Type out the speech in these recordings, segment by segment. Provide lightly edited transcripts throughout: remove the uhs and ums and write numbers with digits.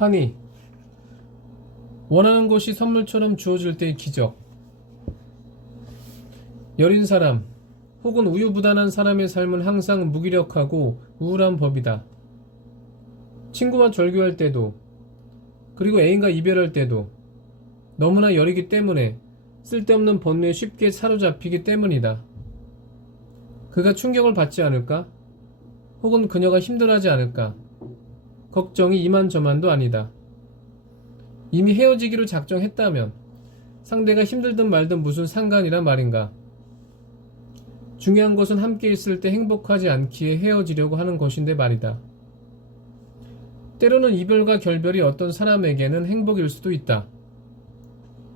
환희, 원하는 것이 선물처럼 주어질 때의 기적. 여린 사람 혹은 우유부단한 사람의 삶은 항상 무기력하고 우울한 법이다. 친구와 절교할 때도, 그리고 애인과 이별할 때도 너무나 여리기 때문에 쓸데없는 번뇌에 쉽게 사로잡히기 때문이다. 그가 충격을 받지 않을까? 혹은 그녀가 힘들어하지 않을까? 걱정이 이만저만도 아니다. 이미 헤어지기로 작정했다면 상대가 힘들든 말든 무슨 상관이란 말인가? 중요한 것은 함께 있을 때 행복하지 않기에 헤어지려고 하는 것인데 말이다. 때로는 이별과 결별이 어떤 사람에게는 행복일 수도 있다.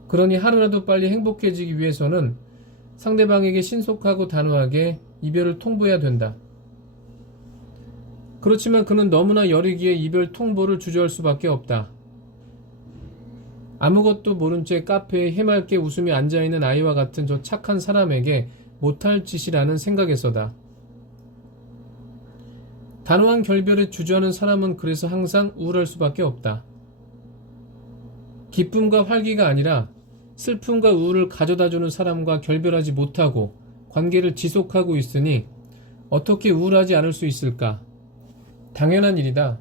그러니 하루라도 빨리 행복해지기 위해서는 상대방에게 신속하고 단호하게 이별을 통보해야 된다. 그렇지만 그는 너무나 여리기에 이별 통보를 주저할 수밖에 없다. 아무것도 모른 채 카페에 해맑게 웃으며 앉아있는 아이와 같은 저 착한 사람에게 못할 짓이라는 생각에서다. 단호한 결별에 주저하는 사람은 그래서 항상 우울할 수밖에 없다. 기쁨과 활기가 아니라 슬픔과 우울을 가져다주는 사람과 결별하지 못하고 관계를 지속하고 있으니 어떻게 우울하지 않을 수 있을까? 당연한 일이다.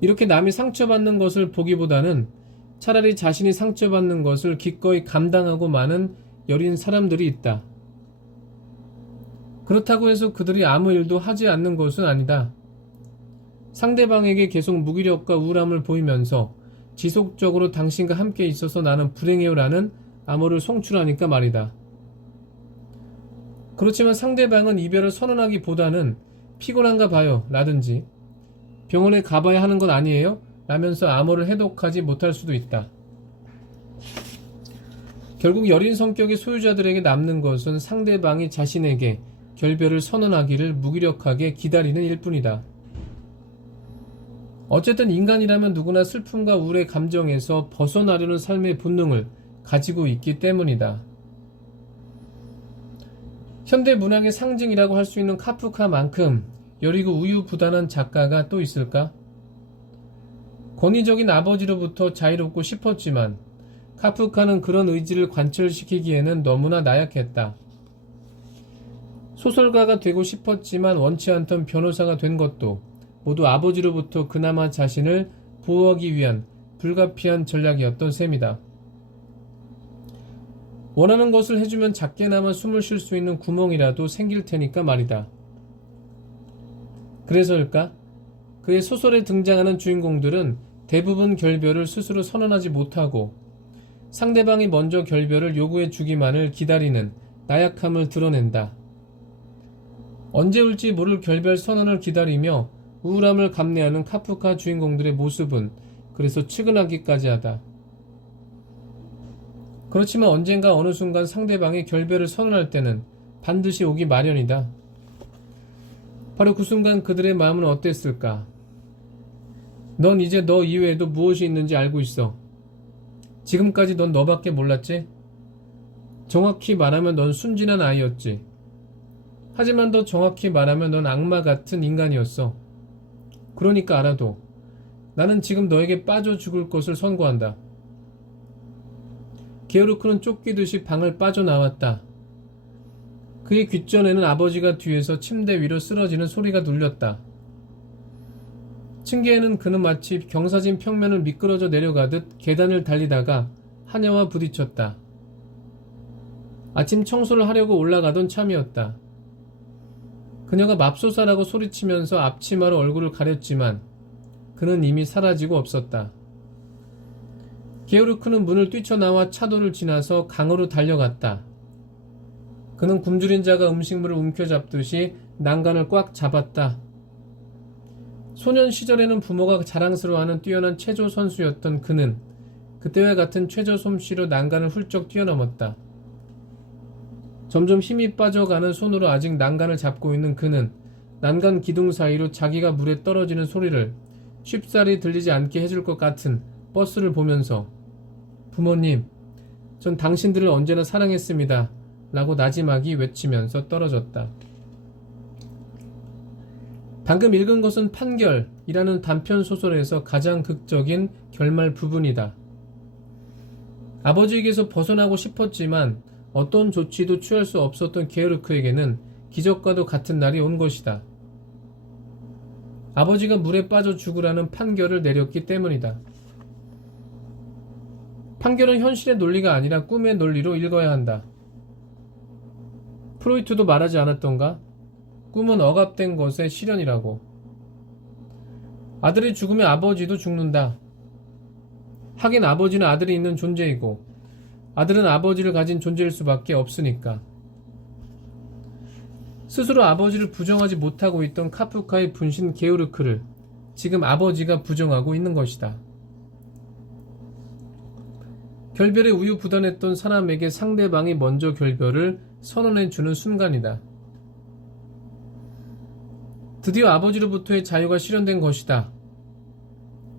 이렇게 남이 상처받는 것을 보기보다는 차라리 자신이 상처받는 것을 기꺼이 감당하고 마는 여린 사람들이 있다. 그렇다고 해서 그들이 아무 일도 하지 않는 것은 아니다. 상대방에게 계속 무기력과 우울함을 보이면서 지속적으로 당신과 함께 있어서 나는 불행해요 라는 암호를 송출하니까 말이다. 그렇지만 상대방은 이별을 선언하기보다는 피곤한가 봐요 라든지 병원에 가봐야 하는 건 아니에요? 라면서 암호를 해독하지 못할 수도 있다. 결국 여린 성격의 소유자들에게 남는 것은 상대방이 자신에게 결별을 선언하기를 무기력하게 기다리는 일뿐이다. 어쨌든 인간이라면 누구나 슬픔과 우울의 감정에서 벗어나려는 삶의 본능을 가지고 있기 때문이다. 현대 문학의 상징이라고 할 수 있는 카프카만큼 여리고 우유부단한 작가가 또 있을까? 권위적인 아버지로부터 자유롭고 싶었지만 카프카는 그런 의지를 관철시키기에는 너무나 나약했다. 소설가가 되고 싶었지만 원치 않던 변호사가 된 것도 모두 아버지로부터 그나마 자신을 보호하기 위한 불가피한 전략이었던 셈이다. 원하는 것을 해주면 작게나마 숨을 쉴 수 있는 구멍이라도 생길 테니까 말이다. 그래서일까? 그의 소설에 등장하는 주인공들은 대부분 결별을 스스로 선언하지 못하고 상대방이 먼저 결별을 요구해 주기만을 기다리는 나약함을 드러낸다. 언제 올지 모를 결별 선언을 기다리며 우울함을 감내하는 카프카 주인공들의 모습은 그래서 측은하기까지 하다. 그렇지만 언젠가 어느 순간 상대방이 결별을 선언할 때는 반드시 오기 마련이다. 바로 그 순간 그들의 마음은 어땠을까? 넌 이제 너 이외에도 무엇이 있는지 알고 있어. 지금까지 넌 너밖에 몰랐지? 정확히 말하면 넌 순진한 아이였지. 하지만 더 정확히 말하면 넌 악마 같은 인간이었어. 그러니까 알아도 나는 지금 너에게 빠져 죽을 것을 선고한다. 게오르크는 쫓기듯이 방을 빠져나왔다. 그의 귓전에는 아버지가 뒤에서 침대 위로 쓰러지는 소리가 눌렸다. 층계에는 그는 마치 경사진 평면을 미끄러져 내려가듯 계단을 달리다가 하녀와 부딪혔다. 아침 청소를 하려고 올라가던 참이었다. 그녀가 맙소사라고 소리치면서 앞치마로 얼굴을 가렸지만 그는 이미 사라지고 없었다. 게오르크는 문을 뛰쳐나와 차도를 지나서 강으로 달려갔다. 그는 굶주린 자가 음식물을 움켜잡듯이 난간을 꽉 잡았다. 소년 시절에는 부모가 자랑스러워하는 뛰어난 체조 선수였던 그는 그때와 같은 최저 솜씨로 난간을 훌쩍 뛰어넘었다. 점점 힘이 빠져가는 손으로 아직 난간을 잡고 있는 그는 난간 기둥 사이로 자기가 물에 떨어지는 소리를 쉽사리 들리지 않게 해줄 것 같은 버스를 보면서 부모님, 전 당신들을 언제나 사랑했습니다. 라고 나지막이 외치면서 떨어졌다. 방금 읽은 것은 판결이라는 단편 소설에서 가장 극적인 결말 부분이다. 아버지에게서 벗어나고 싶었지만 어떤 조치도 취할 수 없었던 게오르크에게는 기적과도 같은 날이 온 것이다. 아버지가 물에 빠져 죽으라는 판결을 내렸기 때문이다. 판결은 현실의 논리가 아니라 꿈의 논리로 읽어야 한다. 프로이트도 말하지 않았던가? 꿈은 억압된 것의 실현이라고. 아들이 죽으면 아버지도 죽는다. 하긴 아버지는 아들이 있는 존재이고 아들은 아버지를 가진 존재일 수밖에 없으니까. 스스로 아버지를 부정하지 못하고 있던 카프카의 분신 게오르크를 지금 아버지가 부정하고 있는 것이다. 결별에 우유부단했던 사람에게 상대방이 먼저 결별을 선언해주는 순간이다. 드디어 아버지로부터의 자유가 실현된 것이다.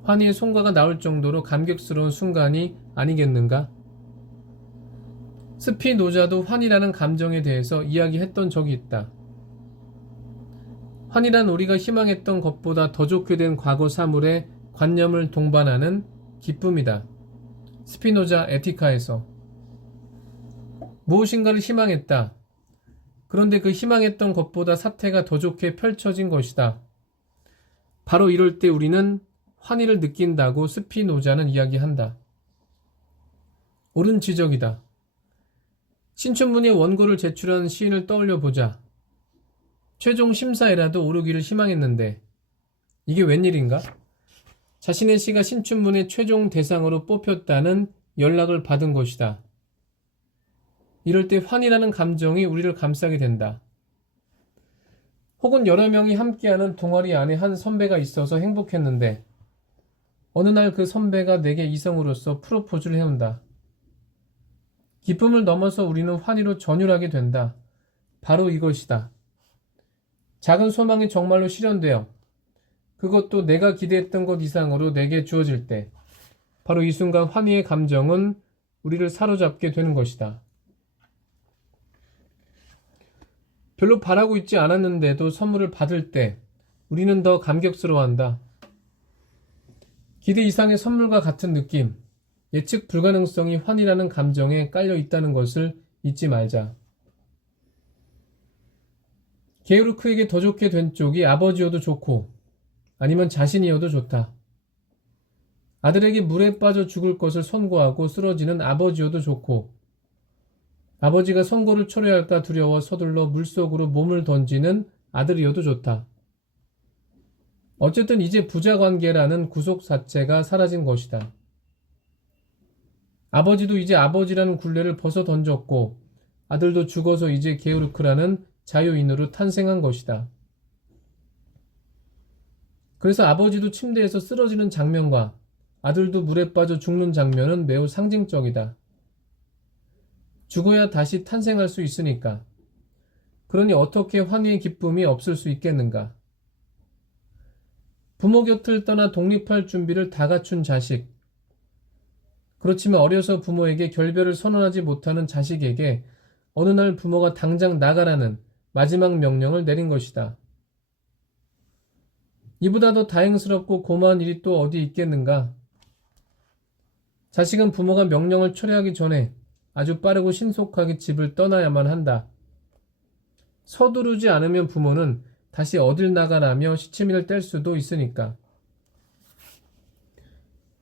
환희의 송가가 나올 정도로 감격스러운 순간이 아니겠는가? 스피노자도 환희라는 감정에 대해서 이야기했던 적이 있다. 환희란 우리가 희망했던 것보다 더 좋게 된 과거 사물에 관념을 동반하는 기쁨이다. 스피노자 에티카에서. 무엇인가를 희망했다. 그런데 그 희망했던 것보다 사태가 더 좋게 펼쳐진 것이다. 바로 이럴 때 우리는 환희를 느낀다고 스피노자는 이야기한다. 옳은 지적이다. 신춘문예 원고를 제출한 시인을 떠올려 보자. 최종 심사에라도 오르기를 희망했는데 이게 웬일인가? 자신의 시가 신춘문예 최종 대상으로 뽑혔다는 연락을 받은 것이다. 이럴 때 환희라는 감정이 우리를 감싸게 된다. 혹은 여러 명이 함께하는 동아리 안에 한 선배가 있어서 행복했는데 어느 날 그 선배가 내게 이성으로서 프로포즈를 해온다. 기쁨을 넘어서 우리는 환희로 전율하게 된다. 바로 이것이다. 작은 소망이 정말로 실현되어 그것도 내가 기대했던 것 이상으로 내게 주어질 때 바로 이 순간 환희의 감정은 우리를 사로잡게 되는 것이다. 별로 바라고 있지 않았는데도 선물을 받을 때 우리는 더 감격스러워한다. 기대 이상의 선물과 같은 느낌, 예측 불가능성이 환희라는 감정에 깔려 있다는 것을 잊지 말자. 게오르크에게 더 좋게 된 쪽이 아버지여도 좋고 아니면 자신이어도 좋다. 아들에게 물에 빠져 죽을 것을 선고하고 쓰러지는 아버지여도 좋고 아버지가 선고를 초래할까 두려워 서둘러 물속으로 몸을 던지는 아들이어도 좋다. 어쨌든 이제 부자관계라는 구속사체가 사라진 것이다. 아버지도 이제 아버지라는 굴레를 벗어 던졌고 아들도 죽어서 이제 게오르크라는 자유인으로 탄생한 것이다. 그래서 아버지도 침대에서 쓰러지는 장면과 아들도 물에 빠져 죽는 장면은 매우 상징적이다. 죽어야 다시 탄생할 수 있으니까. 그러니 어떻게 환희의 기쁨이 없을 수 있겠는가? 부모 곁을 떠나 독립할 준비를 다 갖춘 자식. 그렇지만 어려서 부모에게 결별을 선언하지 못하는 자식에게 어느 날 부모가 당장 나가라는 마지막 명령을 내린 것이다. 이보다 더 다행스럽고 고마운 일이 또 어디 있겠는가? 자식은 부모가 명령을 철회하기 전에 아주 빠르고 신속하게 집을 떠나야만 한다. 서두르지 않으면 부모는 다시 어딜 나가라며 시치미를 뗄 수도 있으니까.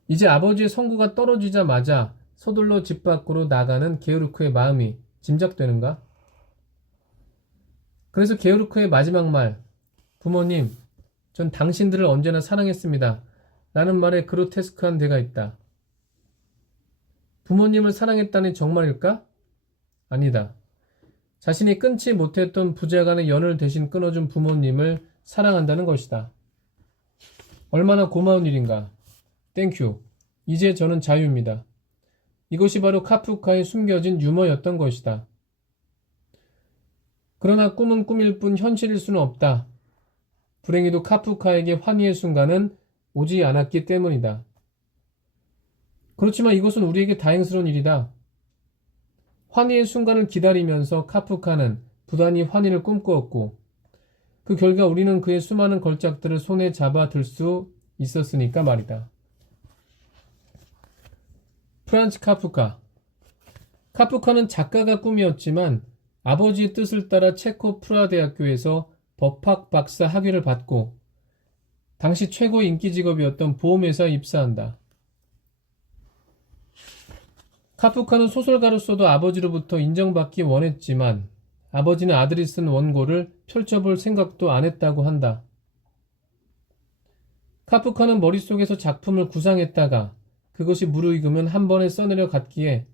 이제 아버지의 선고가 떨어지자마자 서둘러 집 밖으로 나가는 게오르크의 마음이 짐작되는가? 그래서 게오르크의 마지막 말, 부모님, 전 당신들을 언제나 사랑했습니다. 라는 말에 그로테스크한 데가 있다. 부모님을 사랑했다니 정말일까? 아니다. 자신이 끊지 못했던 부자간의 연을 대신 끊어준 부모님을 사랑한다는 것이다. 얼마나 고마운 일인가. 땡큐. 이제 저는 자유입니다. 이것이 바로 카프카의 숨겨진 유머였던 것이다. 그러나 꿈은 꿈일 뿐 현실일 수는 없다. 불행히도 카프카에게 환희의 순간은 오지 않았기 때문이다. 그렇지만 이것은 우리에게 다행스러운 일이다. 환희의 순간을 기다리면서 카프카는 부단히 환희를 꿈꾸었고 그 결과 우리는 그의 수많은 걸작들을 손에 잡아 들 수 있었으니까 말이다. 프란츠 카프카. 카프카는 작가가 꿈이었지만 아버지의 뜻을 따라 체코 프라 대학교에서 법학 박사 학위를 받고 당시 최고의 인기 직업이었던 보험회사에 입사한다. 카프카는 소설가로서도 아버지로부터 인정받기 원했지만 아버지는 아들이 쓴 원고를 펼쳐볼 생각도 안 했다고 한다. 카프카는 머릿속에서 작품을 구상했다가 그것이 무르익으면 한 번에 써내려 갔기에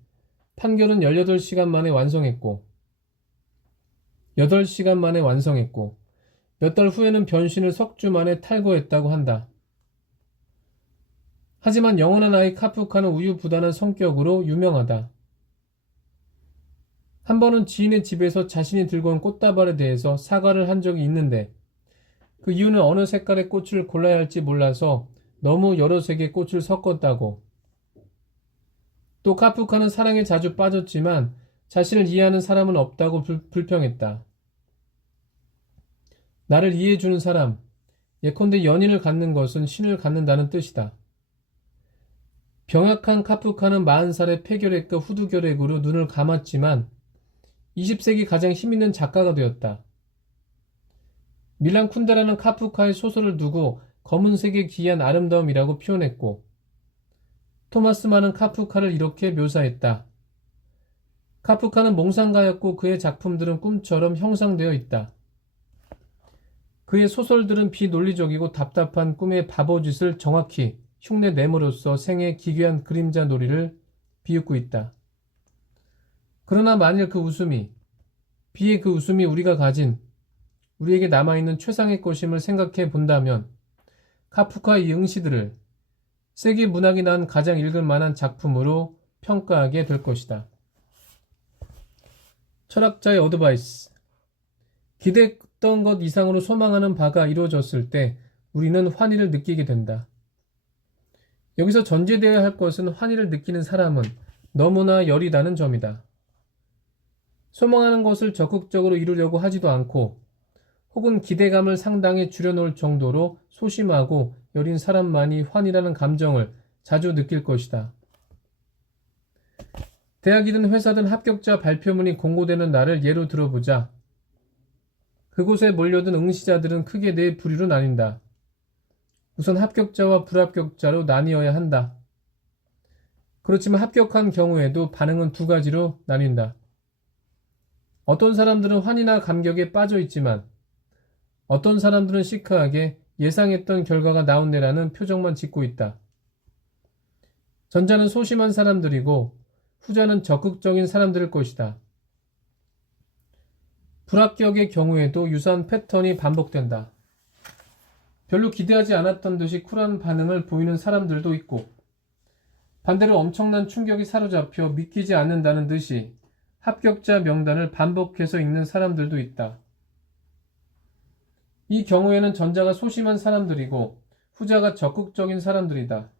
판결은 18시간 만에 완성했고 8시간 만에 완성했고 몇 달 후에는 변신을 석주 만에 탈거했다고 한다. 하지만 영원한 아이 카프카는 우유부단한 성격으로 유명하다. 한 번은 지인의 집에서 자신이 들고 온 꽃다발에 대해서 사과를 한 적이 있는데 그 이유는 어느 색깔의 꽃을 골라야 할지 몰라서 너무 여러 색의 꽃을 섞었다고. 또 카프카는 사랑에 자주 빠졌지만 자신을 이해하는 사람은 없다고 불평했다. 나를 이해해주는 사람, 예컨대 연인을 갖는 것은 신을 갖는다는 뜻이다. 병약한 카프카는 40살에 폐결핵과 후두결핵으로 눈을 감았지만 20세기 가장 힘있는 작가가 되었다. 밀란 쿤데라는 카프카의 소설을 두고 검은색의 기이한 아름다움이라고 표현했고 토마스 만은 카프카를 이렇게 묘사했다. 카프카는 몽상가였고 그의 작품들은 꿈처럼 형상되어 있다. 그의 소설들은 비논리적이고 답답한 꿈의 바보짓을 정확히 흉내내므로써 생의 기괴한 그림자 놀이를 비웃고 있다. 그러나 만일 그 웃음이, 비의 그 웃음이 우리가 가진, 우리에게 남아있는 최상의 것임을 생각해 본다면 카프카의 이 응시들을 세계 문학이 낳은 가장 읽을 만한 작품으로 평가하게 될 것이다. 철학자의 어드바이스. 기대했던 것 이상으로 소망하는 바가 이루어졌을 때 우리는 환희를 느끼게 된다. 여기서 전제되어야 할 것은 환희를 느끼는 사람은 너무나 여리다는 점이다. 소망하는 것을 적극적으로 이루려고 하지도 않고 혹은 기대감을 상당히 줄여놓을 정도로 소심하고 여린 사람만이 환희라는 감정을 자주 느낄 것이다. 대학이든 회사든 합격자 발표문이 공고되는 날을 예로 들어보자. 그곳에 몰려든 응시자들은 크게 네 부류로 나뉜다. 우선 합격자와 불합격자로 나뉘어야 한다. 그렇지만 합격한 경우에도 반응은 두 가지로 나뉜다. 어떤 사람들은 환희나 감격에 빠져 있지만 어떤 사람들은 시크하게 예상했던 결과가 나온네라는 표정만 짓고 있다. 전자는 소심한 사람들이고 후자는 적극적인 사람들일 것이다. 불합격의 경우에도 유사한 패턴이 반복된다. 별로 기대하지 않았던 듯이 쿨한 반응을 보이는 사람들도 있고 반대로 엄청난 충격이 사로잡혀 믿기지 않는다는 듯이 합격자 명단을 반복해서 읽는 사람들도 있다. 이 경우에는 전자가 소심한 사람들이고 후자가 적극적인 사람들이다.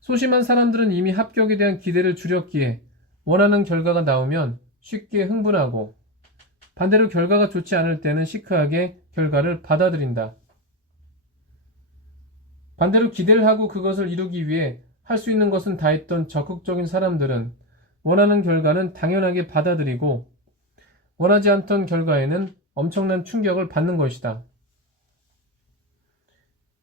소심한 사람들은 이미 합격에 대한 기대를 줄였기에 원하는 결과가 나오면 쉽게 흥분하고 반대로 결과가 좋지 않을 때는 시크하게 결과를 받아들인다. 반대로 기대를 하고 그것을 이루기 위해 할 수 있는 것은 다 했던 적극적인 사람들은 원하는 결과는 당연하게 받아들이고 원하지 않던 결과에는 엄청난 충격을 받는 것이다.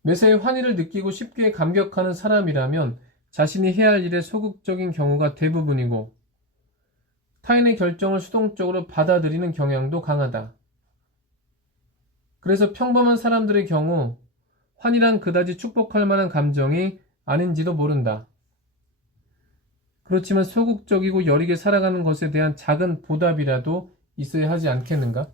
매사에 환희를 느끼고 쉽게 감격하는 사람이라면 자신이 해야 할 일에 소극적인 경우가 대부분이고 타인의 결정을 수동적으로 받아들이는 경향도 강하다. 그래서 평범한 사람들의 경우 환희란 그다지 축복할 만한 감정이 아닌지도 모른다. 그렇지만 소극적이고 여리게 살아가는 것에 대한 작은 보답이라도 있어야 하지 않겠는가?